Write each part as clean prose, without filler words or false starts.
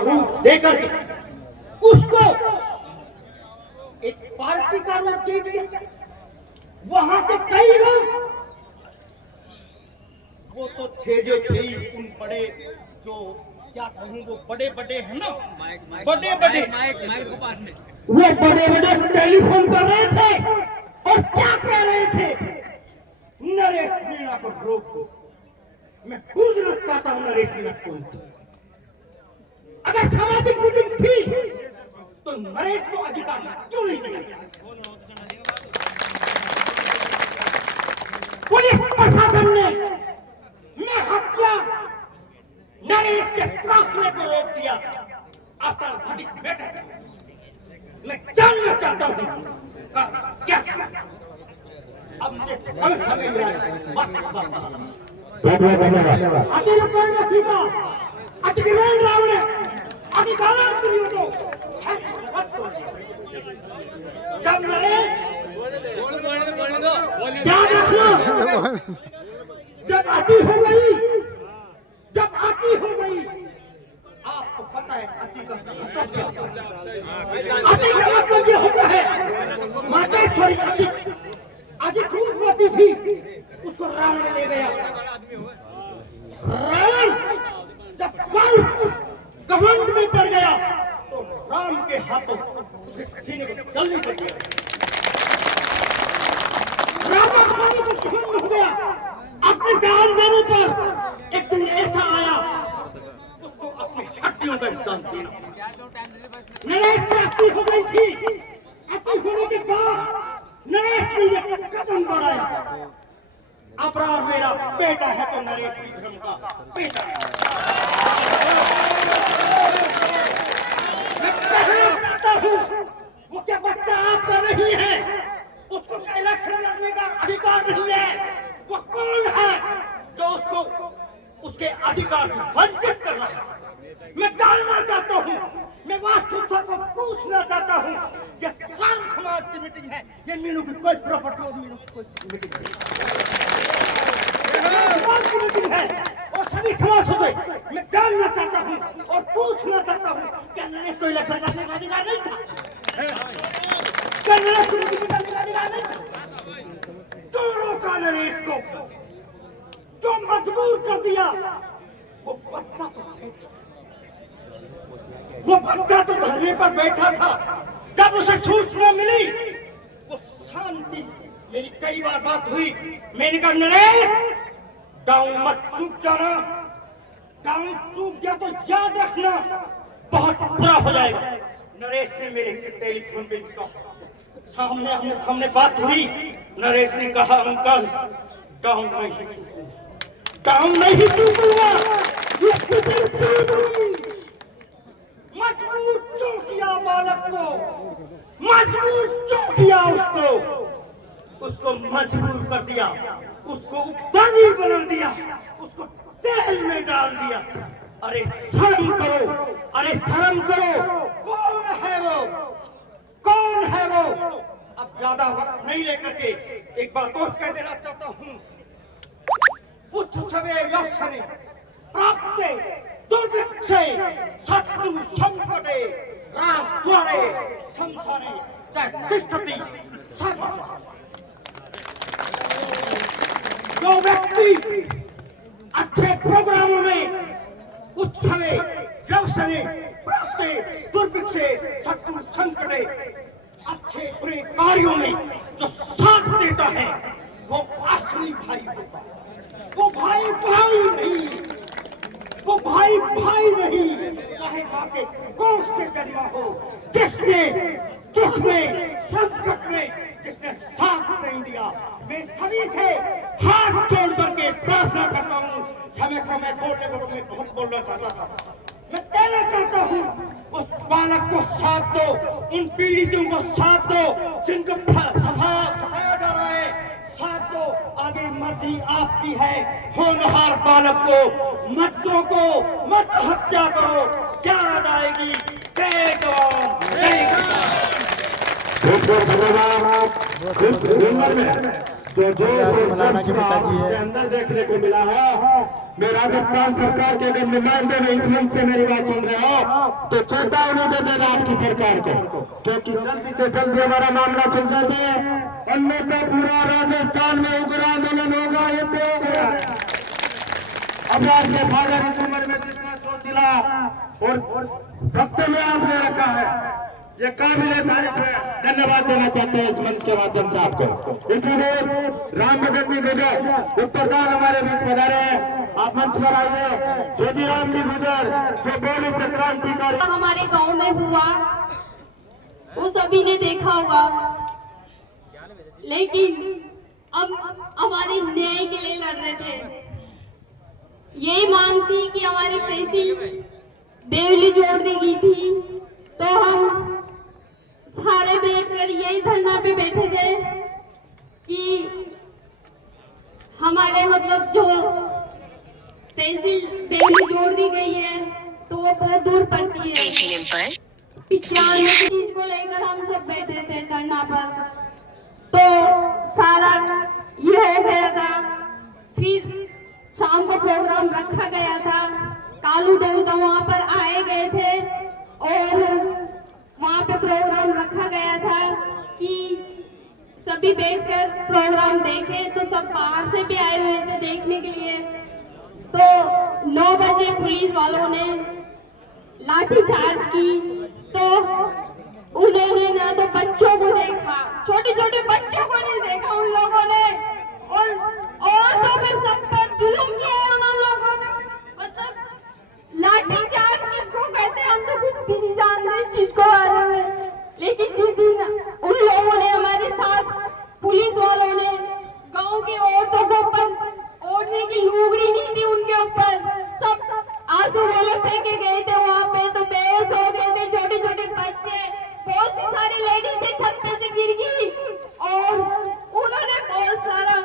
रूप देकर के उसको एक पार्टी का रूप दे दिया। वहां के कई लोग वो तो थे जो थे उन बड़े, जो क्या कहूँ, वो बड़े बड़े है ना, बड़े बड़े वो बड़े बड़े टेलीफोन कर रहे थे और क्या कह रहे थे, नरेश मीणा को रोक दो। मैं पूछना चाहता हूँ नरेश मीणा को, अगर सामाजिक मीटिंग थी तो नरेश को अधिकार क्यों नहीं दिया? पुलिस प्रशासन ने मैं हत्या नरेश के काफिले को रोक दिया। आपराधिक बेटा, मैं जानना चाहता हूँ क्या अब मुझे समझ में नहीं आ रहा। जब नरेश याद रखना, जब अति हो गई, जब अति हो गई, आपको पता है अति का मतलब क्या होता है? अति का मतलब ये होता है मातेश्वरी अति, अति रूपवती थी, उसको रावण ले गया। रावण जब घमंड में पड़ गया तो राम के हाथों उसके सीने को जलनी पड़ गई। राजा घमंड हो गया। अपनी जान देने पर एक दिन ऐसा आया, उसको अपनी हड्डियों का दान देना। नरेश की अति हो गई थी। अति होने के बाद नरेश ने एक कदम बढ़ाया, अपराध मेरा बेटा है तो नरेश भी धर्म का बेटा है। मैं कहना चाहता हूँ, वो क्या बच्चा आपका नहीं है, उसको क्या इलेक्शन लड़ने का अधिकार नहीं है? वो कौन है जो उसको उसके अधिकार से वंचित कर रहा है? मैं जानना चाहता हूँ, मैं वास्तविकता को पूछना चाहता हूँ। ये सर्व समाज की मीटिंग है, ये मीनू की कोई प्रॉपर्टी और मीनू की कोई मीटिंग है और सभी समाज हो गए। मैं जानना चाहता हूँ और पूछना चाहता हूँ, क्या नरेश को इलेक्शन करने का अधिकार नहीं था? क्या नरेश को मीटिंग करने का अधिकार नहीं था? दोनों का नरेश को जो मजबूर कर दिया, वो बच्चा तो धरने पर बैठा था। जब उसे सूचना मिली, वो शांति, मेरी कई बार बात हुई, मैंने कहा नरेश डाउन मत चूक जाना, डाउन चूक गया तो याद रखना बहुत बुरा हो जाएगा। नरेश ने मेरे से टेलीफोन पे कहा, सामने सामने बात हुई। नरेश ने कहा अंकल डाउन नहीं चूकूंगा, डाउन नहीं चूकूंगा। मजबूर क्यों किया बालक को, मजबूर क्यों किया उसको मजबूर कर दिया, उसको बर्बाद बना दिया, उसको तेल में डाल दिया। अरे शर्म करो, अरे शर्म करो। कौन है वो, कौन है वो? अब ज्यादा वक्त नहीं लेकर के एक बात और कह देना चाहता हूँ। उत्सवे यशने प्राप्ते दुर्भिक्षे शत्रु संकटे राजद्वारे संसारे चाहे तिष्ठति सर्व। जो व्यक्ति अच्छे प्रोग्रामों में उत्सवे यशने प्राप्ते दुर्भिक्षे शत्रु संकटे, अच्छे बुरे कार्यों में जो साथ देता है वो असली भाई होता है। वो भाई भाई नहीं, वो भाई भाई नहीं, चाहे मां के कोख से जन्मा हो, जिसने दुख में संकट में जिसने साथ नहीं दिया। मैं सभी से हाथ जोड़ करके प्रार्थना करता हूँ। समय को मैं बहुत बोलना चाहता था। मैं कहना चाहता हूँ उस बालक को साथ दो, उन पीड़ितों को साथ दो जिनको फंसाया जा रहा है, साथ दो। आगे मर्जी आपकी है। होनहार बालक को मत रोको, मत हत्या करो, याद आएगी। जय जवान जय किसान। जो अंदर देखने को मिला है मैं राजस्थान सरकार के अगर नुमाइंदे में इस मंच से मेरी बात सुन रहे हो तो चेतावनी दे देना आपकी सरकार को, क्योंकि जल्दी से जल्दी हमारा मामला सुलझा दे, अन्यथा पूरा राजस्थान में उग्र आंदोलन होगा। ये तो हो गया है। अब आपके फादर इस उम्र में जितना चौसिला और वक्तव्य आपने रखा है, ये काबिले तारीफ है। धन्यवाद देना चाहते हैं इस मंच के माध्यम से आपको। इसीलिए राम भजन जी गुजर उत्तरदान हमारे बीच पधारे हैं, आप मंच पर आइए। जोजी राम जी गुजर जो बोली से क्रांतिकारी हमारे गांव में हुआ वो सभी ने देखा होगा, लेकिन अब हमारे न्याय के लिए लड़ रहे थे। यही मांग थी कि हमारी तहसील देवली जोड़ने की थी, तो हम सारे बैठकर यही धरना पे बैठे थे कि हमारे मतलब जो तहसील देवली जोड़ दी गई है तो वो बहुत दूर पड़ती है। 95 चीज को लेकर हम सब बैठे थे धरना पर, तो सारा ये हो गया था। फिर शाम को प्रोग्राम रखा गया था, कालू देवता वहां पर आए गए थे और वहां पे प्रोग्राम रखा गया था कि सभी बैठकर प्रोग्राम देखें, तो सब बाहर से भी आए हुए थे देखने के लिए। तो 9 बजे पुलिस वालों ने लाठीचार्ज की, तो उन्होंने ना तो बच्चों को देखा, छोटे छोटे बच्चों को नहीं देखा उन लोगों ने, और तो फिर सब पर जुल्म किया है उन लोगों ने। मतलब लाठीचार्ज किसको कहते हैं, हम तो कुछ भी नहीं जानते इस चीज को बारे में। लेकिन जिस दिन उन लोगों ने हमारे साथ पुलिस वालों ने गांव की औरतों के ऊपर ओढ़ने की लुगड़ी नहीं थी, उनके ऊपर सब आंसू वाले फेंके गए थे वहां पे, तो बेहोश हो गए थे छोटे छोटे बच्चे, बहुत सी सारी लेडीज छत पे से गिर गई। और उन्होंने बहुत सारा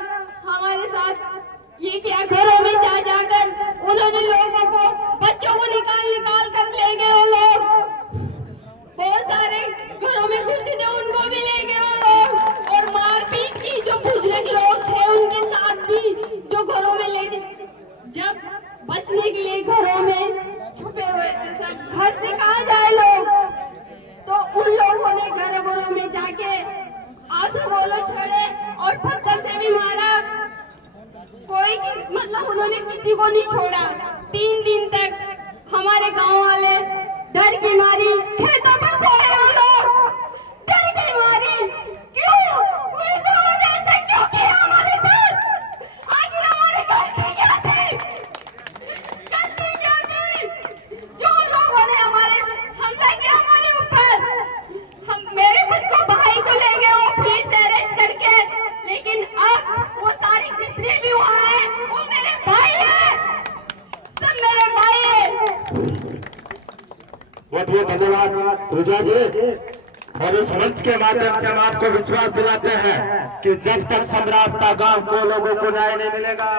हमारे साथ ये किया, घरों में जा जाकर उन्होंने लोगों को, बच्चों को निकाल कर ले गए वो लोग, बहुत सारे घरों में घुसे थे उनको भी ले गए वो लोग, और मारपीट की। जो बुजुर्ग लोग थे उनके साथ भी, जो घरों में लेडीज जब बचने के लिए घरों में छुपे हुए थे, सब घर से कहाँ जाए लोग, तो उन लोगों ने घरों में जाके आंसू गोले छोड़े और पत्थर से भी मारा। कोई मतलब उन्होंने किसी को नहीं छोड़ा। 3 दिन तक हमारे गांव वाले डर की मारी खेतों पर सोए वो लोग, डर की मारी। क्यों पुलिस वालों ने ऐसा क्यों किया हमारे साथ? आखिर हमारी गलती क्या थी? गलती क्या थी जो लोगों ने हमारे हमला किया हमारे ऊपर? हम मेरे खुद को भाई को ले गए वो पुलिस अरेस्ट करके, लेकिन अब वो सारी जितने भी वहाँ हैं वो मेरे भाई हैं, सब मेरे भाई हैं। बहुत बहुत धन्यवाद पूजा जी। और इस मंच के माध्यम से हम आपको विश्वास दिलाते हैं कि जब तक सम्राटता गांव को लोगों को न्याय नहीं मिलेगा,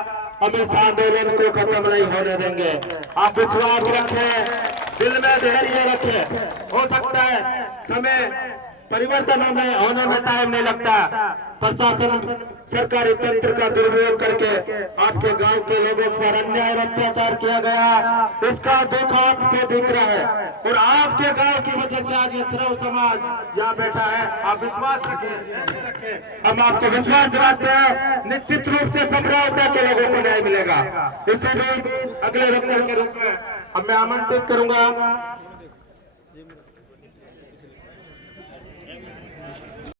हम इस आंदोलन को खत्म नहीं होने देंगे। आप विश्वास रखें, दिल में धैर्य रखें। हो सकता है समय परिवर्तन होने में टाइम नहीं लगता। प्रशासन सरकारी तंत्र का दुरुपयोग करके आपके गांव के लोगों पर अन्याय और अत्याचार किया गया, इसका दुख आपको दिख रहा है, और आपके गांव की वजह से आज ये सर्व समाज यहाँ बैठा है। आप विश्वास रखें, हम आपको विश्वास दिलाते हैं, निश्चित रूप से सम्राटता के लोगों को न्याय मिलेगा। इसी बीच अगले वक्ता के रूप में अब मैं आमंत्रित करूंगा